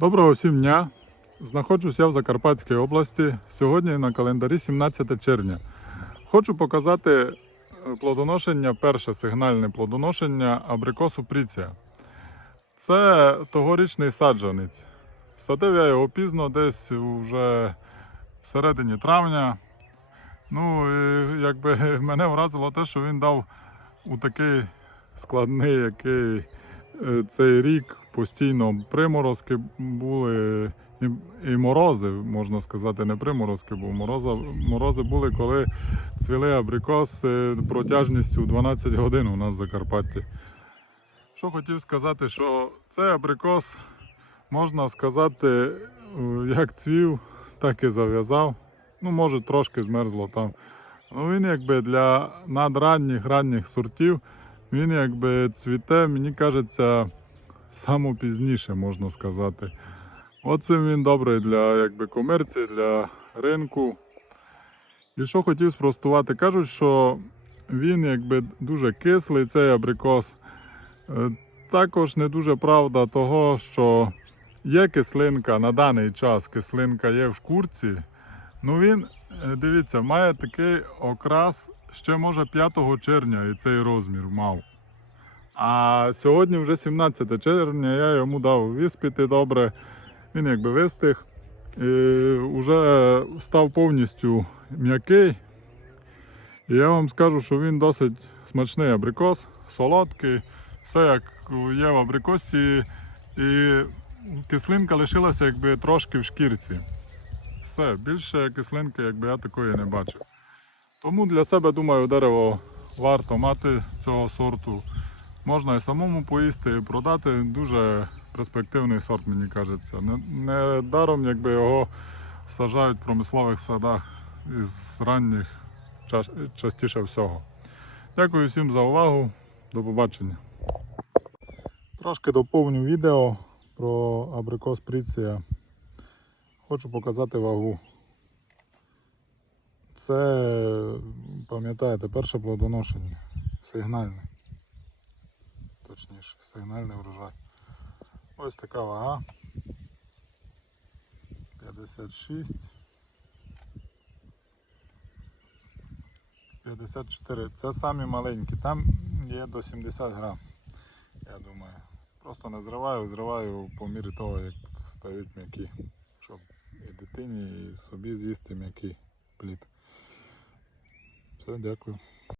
Доброго всім дня! Знаходжусь я в Закарпатській області. Сьогодні на календарі 17 червня. Хочу показати е, плодоношення, перше сигнальне плодоношення абрикосу Пріція. Це тогорічний саджанець. Садив я його пізно, десь вже всередині травня. Ну, і якби мене вразило те, що він дав у такий складний, який цей рік постійно приморозки були і, і морози, можна сказати, не приморозки, бо мороза, морози були, коли цвіли абрикоси протяжністю 12 годин у нас в Закарпатті. Що хотів сказати, що цей абрикос, можна сказати, е, як цвів, так і зав'язав. Ну, може, трошки змерзло там. Ну, він якби для надранніх ранніх сортів, він якби цвіте, мені кажеться, пізніше, можна сказати. Оцим він добрий для якби, комерції, для ринку. І що хотів спростувати, кажуть, що він якби дуже кислий, цей абрикос. Е, Також не дуже правда того, що є кислинка на даний час, кислинка є в шкурці. Ну він, е, дивіться, має такий окрас ще може 5 червня і цей розмір мав. А сьогодні вже 17 червня, я йому дав виспіти добре. Він якби вистиг. І вже став повністю м'який. І я вам скажу, що він досить смачний абрикос, солодкий, все як є в абрикосі. І кислинка лишилася якби трошки в шкірці. Все, більше кислинки, якби я такої не бачив. Тому для себе, думаю, дерево варто мати цього сорту. Можна і самому поїсти, і продати. Дуже перспективний сорт, мені кажеться. Не, даром, якби його саджають в промислових садах із ранніх частіше всього. Дякую всім за увагу. До побачення. Трошки доповню відео про абрикос Пріція. Хочу показати вагу. Це, пам'ятаєте, перше плодоношення. Сигнальне. Точніше, сигнальний врожай. Ось така вага. 56. 54. Це самі маленькі. Там є до 70 грам. Я думаю. Просто не зриваю, зриваю по мірі того, як стають м'які. Щоб і дитині, і собі з'їсти м'який плід. Все, дякую.